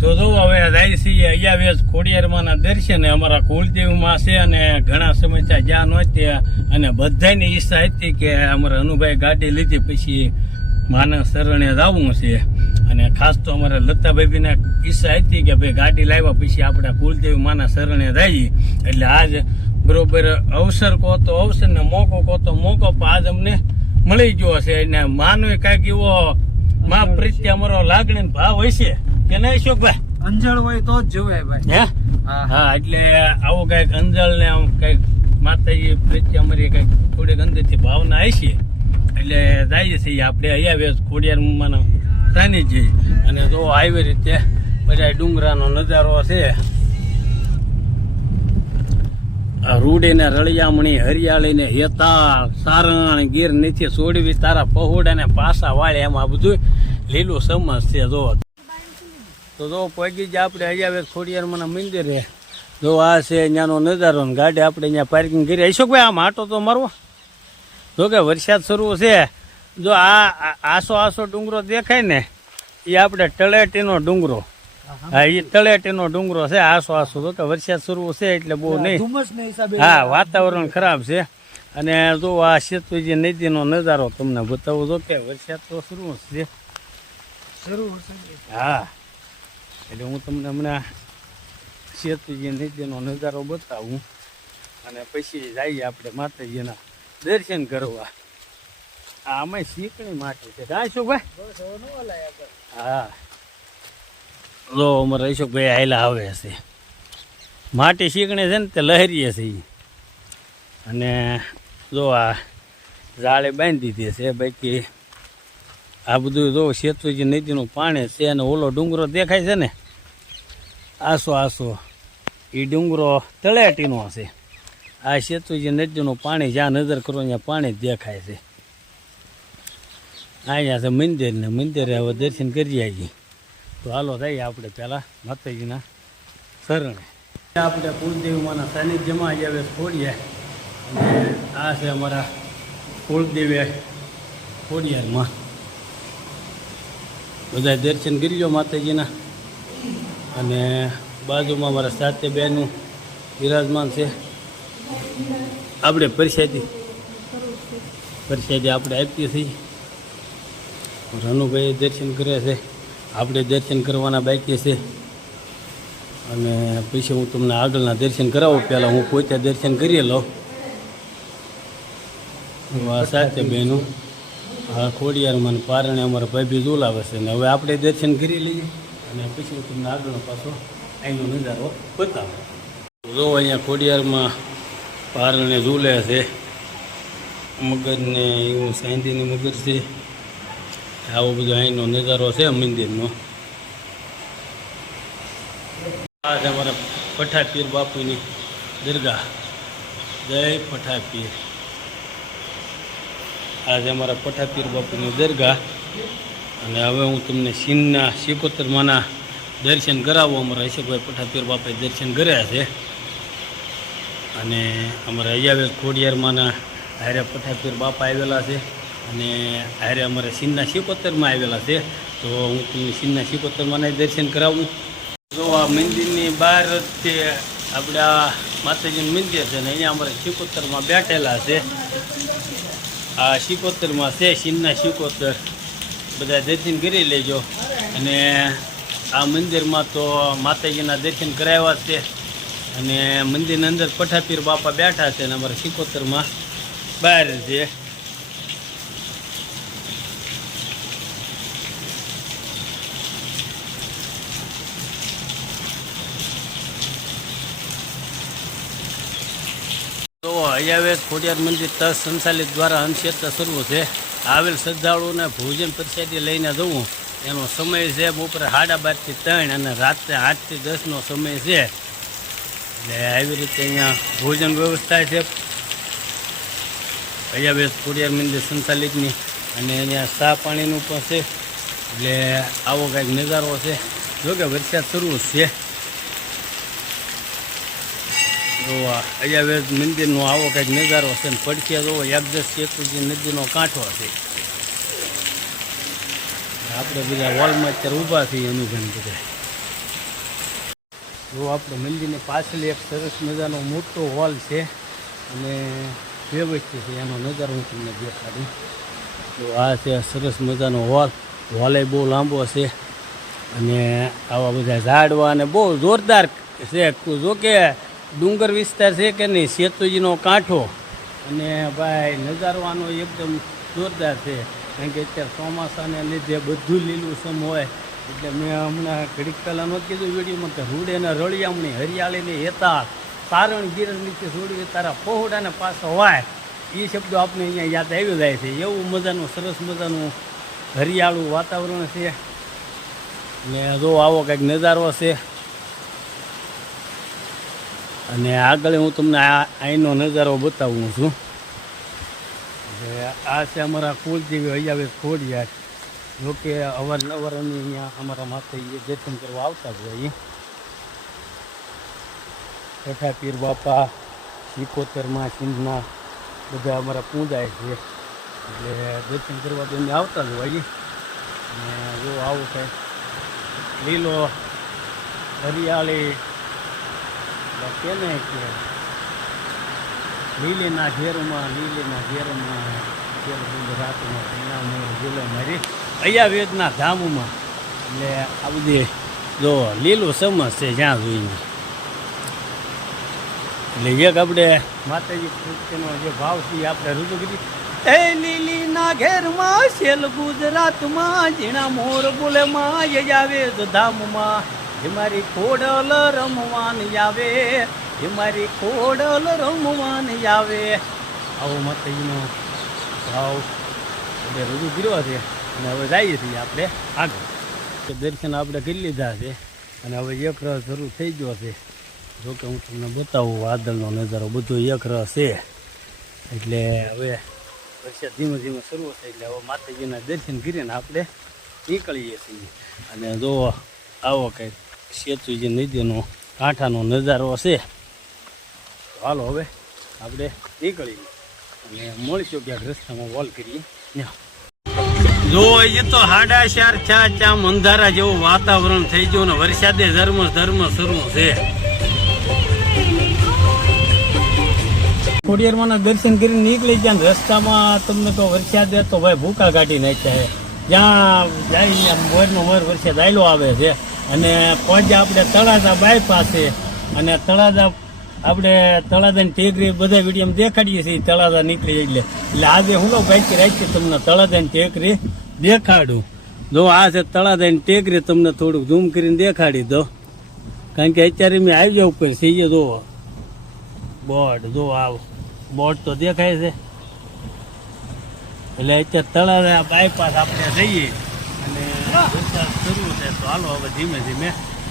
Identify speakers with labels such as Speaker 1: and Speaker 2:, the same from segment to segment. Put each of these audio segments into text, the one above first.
Speaker 1: તો જો હવે જાય અહીંયા વેસ ખોડિયારમાંના દર્શને અમારા કુલદેવમાં છે અને ઘણા સમસ્યા જ્યાં નહોતી અને બધાની ઈચ્છા હતી કે અમારા અનુભાઈ ગાડી લીધી પછી માના શરણે જવું છે. અને ખાસ તો અમારા લતાભાઈના ઈચ્છા હતી કે ભાઈ ગાડી લાવ્યા પછી આપણે કુલદેવ માના શરણે જઈએ એટલે આજ બરોબર અવસર કહો તો અવસર ને મોકો કહો તો મોકો પણ આજ અમને મળી ગયો છે. અને માનો કાંઈક એવો મા પ્રત્યે અમારો લાગણી ભાવ હશે કે નહીં અશોકભાઈ?
Speaker 2: અંજળ હોય તો જ જોવે ભાઈ.
Speaker 1: હે?
Speaker 2: હા.
Speaker 1: એટલે આવું કંઈક અંજળ ને આમ કંઈક માતાજી પ્રત્યે અમારી કંઈક થોડીક અંદરથી ભાવના હશે એટલે જાય છે આપણે અહીંયા વેસ ખોડિયાર મુમ્માનો જઈએ. અને તો આવી રીતે બધા ડુંગરાનો નજારો છે. આ રૂડીને રળિયામણી હરિયાળીને હેતાળ સારણ ગીર નીચે સોડવી તારા પહોડા ને પાસા વાળે એમાં બધું લીલું સમજ છે જો. તો જો પગી જ આપણે અહીંયા ખોડિયારમાં મંદિરે. જો આ છે અહીંયાનો નજારો ને ગાડી આપણે અહીંયા પાર્કિંગ કરી. અશોકભાઈ આમ આટો તો મારવો? જો કે વરસાદ શરૂ છે. જો આ આસો આસો ડુંગરો દેખાય ને એ આપણે તળેટીનો ડુંગરો. હા એ તળેટીનો ડુંગરો છે આસો આસો. તો કે વરસાદ શરૂ છે એટલે બહુ નહીં. હા વાતાવરણ ખરાબ છે. અને જો આ સેતુજી નદીનો નજારો તમને બતાવું જો કે વરસાદ તો શરૂ છે.
Speaker 2: શરૂ
Speaker 1: હા. એટલે હું તમને હમણાં સેતુજી નદીનો નજારો બતાવું અને પછી જઈએ આપણે માતાજીના દર્શન કરવા. આ અમે શીકણી માટે છે.
Speaker 2: આગળ
Speaker 1: હા. જો અમારા અશોકભાઈ આયલા આવે છે. માટી શીકણી છે ને તે લહેરીએ છે. અને જો આ જાળે બાંધી દીધી છે. બાકી આ બધું જો સેતુજી નદીનું પાણી છે અને ઓલો ડુંગરો દેખાય છે ને? આસો આસો. એ ડુંગરો તળેટીનો છે. આ સેતુજી નદીનું પાણી જ્યાં નજર કરો ત્યાં પાણી દેખાય છે. અહીંયા છે મંદિર ને, મંદિરે હવે દર્શન કરી આવીએ. તો હાલો થઈએ આપણે પહેલાં માતાજીના શરણે. આપણે કુલદેવીમાંના સાનિધ્યમાં આજે હવે ખોડીએ અને આ છે અમારા કુલદેવે ખોડિયારમાં. બધા દર્શન કરી લો માતાજીના. અને બાજુમાં મારા સાતે બહેનું બિરાજમાન છે. આપણે પરસાદી. પરસાદી આપણે આપીએ છીએ. રનુભાઈ દર્શન કર્યા છે. આપણે દર્શન કરવાના બાકી છે. અને પછી હું તમને આગળના દર્શન કરાવું. પહેલાં હું પોતે દર્શન કરી લઉં સાથે બહેનું ખોડિયારમાં ને પારણે અમારા ભાઈ ઝુલાવે છે. ને હવે આપણે દર્શન કરી લઈએ અને પછી હું તમને આગળનો પાછો અહીંનો નજારો બતાવો. જો અહીંયા ખોડિયારમાં પારણે ઝૂલે છે મગરને એવું સાંધીની મગર છે. આવો બધો અહીંનો નજારો છે મંદિરનો. આ છે અમારા પઠાપીર બાપુની દરગાહ. જય પઠાપીર આ છે અમારા પઠાપીર બાપુની દરગાહ. અને હવે હું તમને સિંહના શિકોતરમાંના દર્શન કરાવું. અમારા અશોકભાઈ પઠાપીર બાપાએ દર્શન કર્યા છે. અને અમારા અયાવેલ ખોડિયારમાંના હારે પઠાપીર બાપા આવેલા છે. અને હારે અમારે સિંહના સિકોતરમાં આવેલા છે. તો હું તમને સિંહના સિકોતરમાંના દર્શન કરાવું. જો આ મંદિરની બહાર તે આપણે આ માતાજીનું મંદિર છે ને, અહીંયા અમારે સિકોતરમાં બેઠેલા છે. આ શિકોતરમાં છે શિનના શિકોતર બધા દર્શન કરી લેજો. અને આ મંદિરમાં તો માતાજીના દર્શન કરાવ્યા છે. અને મંદિરની અંદર પઠાપીર બાપા બેઠા છે અને અમારા શિકોતરમાં બહાર છે. અયાવેદ ખોડિયાર મંદિર ટ્રસ્ટ સંચાલિત દ્વારા અંશેત્ર શરૂ છે. આવેલ શ્રદ્ધાળુઓને ભોજન પ્રસાદી લઈને જવું. એનો સમય છે બપોરે સાડા બારથી ત્રણ અને રાત્રે આઠથી દસનો સમય છે. એટલે આવી રીતે અહીંયા ભોજન વ્યવસ્થા છે. હયાવેશ ખોડિયાર મંદિર સંચાલિતની અને અહીંયા ચા પાણીનું પણ છે. એટલે આવો કાંઈક નજારો છે. જોકે વરસાદ શરૂ છે. જોવા. અયાવેદ મંદિરનો આવો કંઈક નજારો છે ને પડખે જોવો. યાદશ સેતુજી નદીનો કાંઠો છે. આપણે બધા વોલમાં અત્યારે ઊભા છીએ અનુભવ બધા. જો આપણે મંદિરની પાછળ એક સરસ મજાનો મોટો હોલ છે અને વ્યવસ્થિત છે. એનો નજારો હું તમને દેખાડું. તો આ છે સરસ મજાનો હોલ. હોલે બહુ લાંબો છે અને આવા બધા ઝાડવા અને બહુ જોરદાર છે. જો કે ડુંગર વિસ્તાર છે કે નહીં સેતુજીનો કાંઠો. અને ભાઈ નજારો આનો એકદમ જોરદાર છે. કારણ કે અત્યારે ચોમાસાને લીધે બધું લીલુંછમ હોય. એટલે મેં હમણાં ઘડીક પહેલાં નહોતું કીધું વિડીયોમાં કે રૂડે ને રળિયામણી હરિયાળીની હેતા સારણ ગીર નીચે છોડી તારા પહોડાને પાછો હોય એ શબ્દો આપણે અહીંયા યાદ આવી જાય છે. એવું મજાનું, સરસ મજાનું હરિયાળું વાતાવરણ છે. ને જો આવો કંઈક નજારો છે. અને આગળ હું તમને આ અહીંનો નજારો બતાવું છું. આ છે અમારા કુલદેવી હૈયાવે ખોડિયાર. જોકે અવારનવાર અમે અહીંયા અમારા માથે એ દર્શન કરવા આવતા જ હોઈએ. કઠા પીર બાપા, સિકોતરમાં, સિંધના, બધા અમારા પૂજાય છે. એટલે દર્શન કરવા તો અમે આવતા જ હોઈએ. અને જો આવું કંઈક લીલો, હરિયાળી કેને કે લીલીના ઘેરમાં લીલીના ઘેરમાં ઘેર ગુજરાતમાં મોર બોલે મારી અહીંયા વેદના ધામમાં એટલે આ બધી જો લીલું સમજ છે જ્યાં જોઈને એટલે એક આપણે માતાજી કૃત્યનો જે ભાવ છે એ આપણે રજૂ કરી એ લીલીના ઘેરમાં શેલ ગુજરાતમાં જીણા મોર બોલે માં યજાવે ધામમાં એ મારી ખોડલ રમવાન આવે એ મારી ખોડલ રમવાન આવે આવો માતાજીનો ભાવ એટલે રજૂ કર્યો છે અને હવે જઈએ છીએ આપણે આગળ. તો દર્શન આપણે કરી લીધા છે અને હવે એક રસ શરૂ થઈ ગયો છે. જો કે હું તમને બતાવું, વાદળનો નજારો બધો એક રસ છે. એટલે હવે વરસાદ ધીમે ધીમે શરૂ થાય એટલે હવે માતાજીના દર્શન કરીને આપણે નીકળીએ છીએ. અને જો આવો કંઈક સેતુજી નદીનો કાંઠાનો નજારો છે. હાલો હવે આપણે નીકળીએ. અને મળીશું ક્યાંક રસ્તામાં વોલ કરીએ. જો એ તો હાડા ચાર ચા ચામ અંધારા જેવું વાતાવરણ થઈ ગયું ને વરસાદે ધર્મ ધર્મ શરૂ છે. ખોડિયારમાંના દર્શન કરીને નીકળી ગયા રસ્તામાં તમને તો વરસાદ તો ભાઈ ભૂકા કાઢી નાખ્યા છે. જ્યાં જાય મોરનો મોર વરસાદ આયલો આવે છે. અને પહોંચ્યા આપણે તળાજા બાયપાસ અને તળાજા આપણે તળાજાની ટેકરી બધા વીડિયો દેખાડીએ છીએ. તળાજા નીકળી એટલે. એટલે આજે હું બાઈક રાખી તમને તળાજાની ટેકરી દેખાડું. જો આ છે તળાજાની ટેકરી તમને થોડુંક ઝૂમ કરીને દેખાડી દો. કારણ કે અત્યારે મેં આવી જાવ ઉપર સીએ જો બોટ જો આવ બોટ તો દેખાય છે. એટલે અત્યારે તળાજા બાયપાસ આપણે જઈએ. અને હાલો હવે ધીમે ધીમે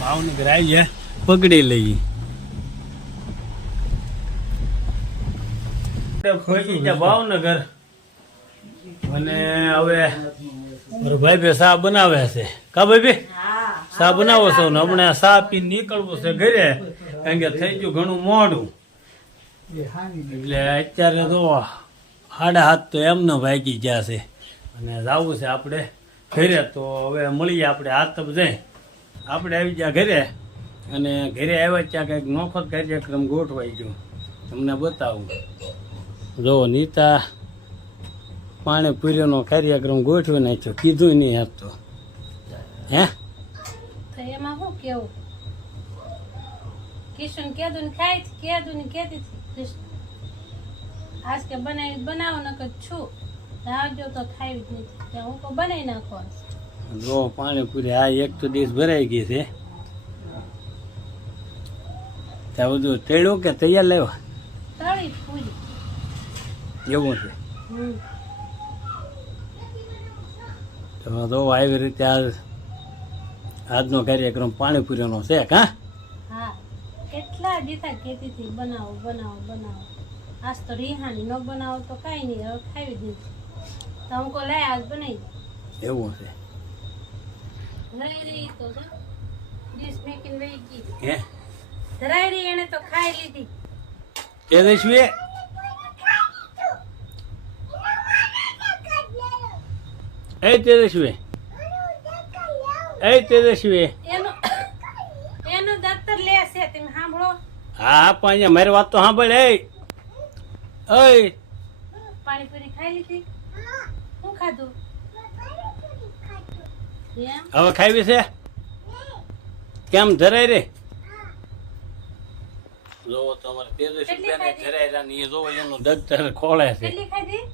Speaker 1: ભાવનગર આવીએ પકડી લઈએ. ભાવનગર. અને હવે ભાઈ બે સા બનાવે છે. કા ભાઈ સા બનાવો છો હમણાં સા પી નીકળવું છે ઘરે. કારણ કે થઈ ગયું ઘણું મોડું. એટલે અત્યારે તો સાડા હાથ તો એમનો ભાગી ગયા છે. અને જવું છે આપણે. ઘરે તો હવે મળીએ આપણે. હાથ તપ જાય આપણે આવી ગયા ઘરે અને ઘરે આવ્યા ત્યાં કંઈક નોખો કાર્યક્રમ ગોઠવાઈ ગયો. તમને બતાવું. જો નીતા પાણીપુરીનો કાર્યક્રમ ગોઠવી નાખ્યો. કીધું નહીં આજ તો. હે?
Speaker 3: એમાં શું કેવું? કિશન કેદું ખાય કેદું કેતી આજ કે બનાવી બનાવો, નકર છું. આવજો તો ખાઈ જ નથી. હું તો બનાવી નાખો
Speaker 1: જો પાણીપુરી આ એક તો ડીશ ભરાઈ ગઈ છે. ત્યાં બધું તેડ્યું કે તૈયાર લેવા
Speaker 3: તળી પૂરી.
Speaker 1: એવું છે. તો જો આવી રીતે આ આજનો કાર્યક્રમ પાણીપુરીનો છે કા?
Speaker 3: હા. કેટલા દીધા કેતી હતી બનાવો બનાવો બનાવો. આજ તો રિહાની ન બનાવો તો કાંઈ નહીં હવે ખાવી જ નથી તો હું કહું આજ બનાવી
Speaker 1: એવું છે
Speaker 3: ધરાઈ રહી તો જો ડીશ મેકીને વહી ગઈ
Speaker 1: હે?
Speaker 3: ધરાઈ રહી એને તો ખાઈ લીધી
Speaker 1: તેજસ્વી એ તેજસ્વી એ તેજસ્વી
Speaker 3: એનું એનું દફતર લે સાંભળો.
Speaker 1: હા પણ અહીંયા મારી વાત તો સાંભળ એ. ઓય
Speaker 3: પાણીપુરી ખાઈ લીધી? ખાધું?
Speaker 1: હવે ખાવી છે? કેમ ધરાય રે? જોવો તમારે તેજસ્વી
Speaker 3: કેટલી
Speaker 1: બેને ધરાય રા ને જોવો એનું દગતર ખોળે છે.
Speaker 3: કેટલી ખાધી?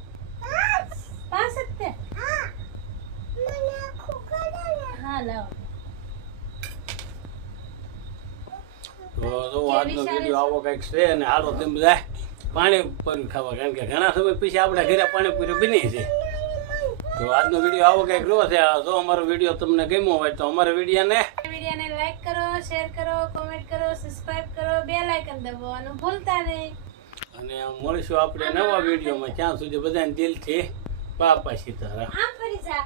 Speaker 3: પાંચ જ તે? હા લાવો.
Speaker 1: તો આજનો વીડિયો આવો કંઈક છે અને હાલો તમે બધા પાણીપુરી ખાવા કારણ કે ઘણા સમય પછી આપણા ઘરે પાણીપુરી બની છે. તો આજનો વીડિયો આવો કંઈક રહ્યો છે. જો અમારો વીડિયો તમને ગમ્યો હોય તો અમારા વિડીયોને
Speaker 3: વિડીયોને લાઈક કરો શેર કરો કોમેન્ટ કરો સબસ્ક્રાઇબ કરો બે લાઇકન દબાવવાનું ભૂલતા નહીં.
Speaker 1: અને મળીશું આપણે નવા વિડીયોમાં. ત્યાં સુધી બધાને દિલથી બાપા સીતારા
Speaker 3: આમ ફરી જા.